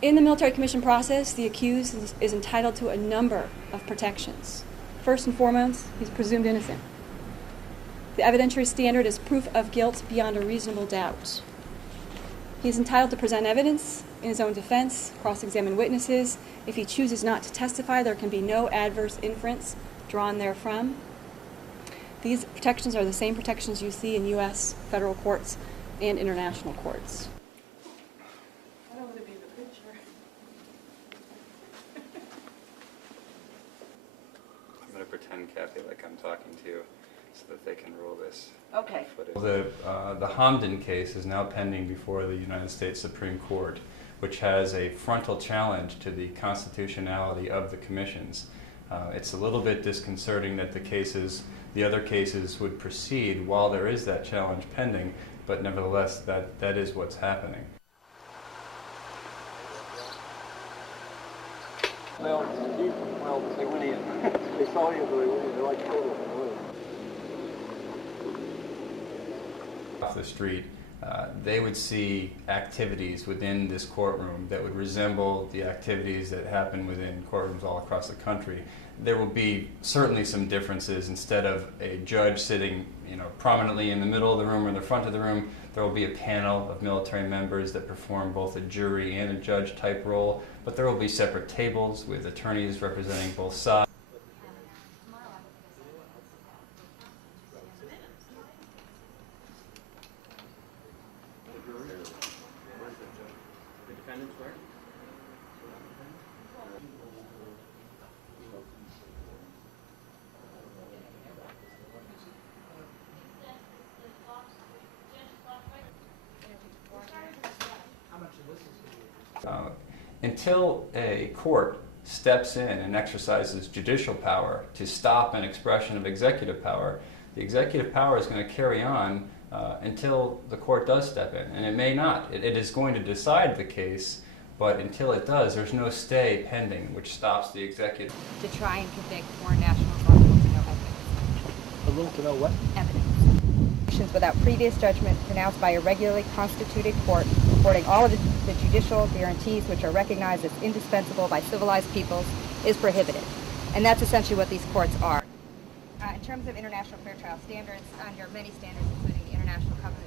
In the military commission process, the accused is entitled to a number of protections. First and foremost, he's presumed innocent. The evidentiary standard is proof of guilt beyond a reasonable doubt. He's entitled to present evidence in his own defense, cross-examine witnesses. If he chooses not to testify, there can be no adverse inference drawn therefrom. These protections are the same protections you see in U.S. federal courts and international courts. I don't want to be the picture. I'm going to pretend, Kathy, like I'm talking to you so that they can roll this Okay. footage. The Hamdan case is now pending before the United States Supreme Court, which has a frontal challenge to the constitutionality of the commissions. It's a little bit disconcerting that the other cases would proceed while there is that challenge pending, but nevertheless, that is what's happening. Well, they went in. They saw you, but they went in. They're like total. Off the street, they would see activities within this courtroom that would resemble the activities that happen within courtrooms all across the country. There will be certainly some differences. Instead of a judge sitting, prominently in the middle of the room or in the front of the room, there will be a panel of military members that perform both a jury and a judge type role, but there will be separate tables with attorneys representing both sides. Until a court steps in and exercises judicial power to stop an expression of executive power, the executive power is going to carry on until the court does step in. And it may not. It is going to decide the case, but until it does, there's no stay pending, which stops the executive. To try and convict foreign nationals on rule to no evidence. A rule to know what? Evidence. Without previous judgment pronounced by a regularly constituted court, affording all of the judicial guarantees which are recognized as indispensable by civilized peoples, is prohibited. And that's essentially what these courts are. In terms of international fair trial standards, under many standards, including the International Covenant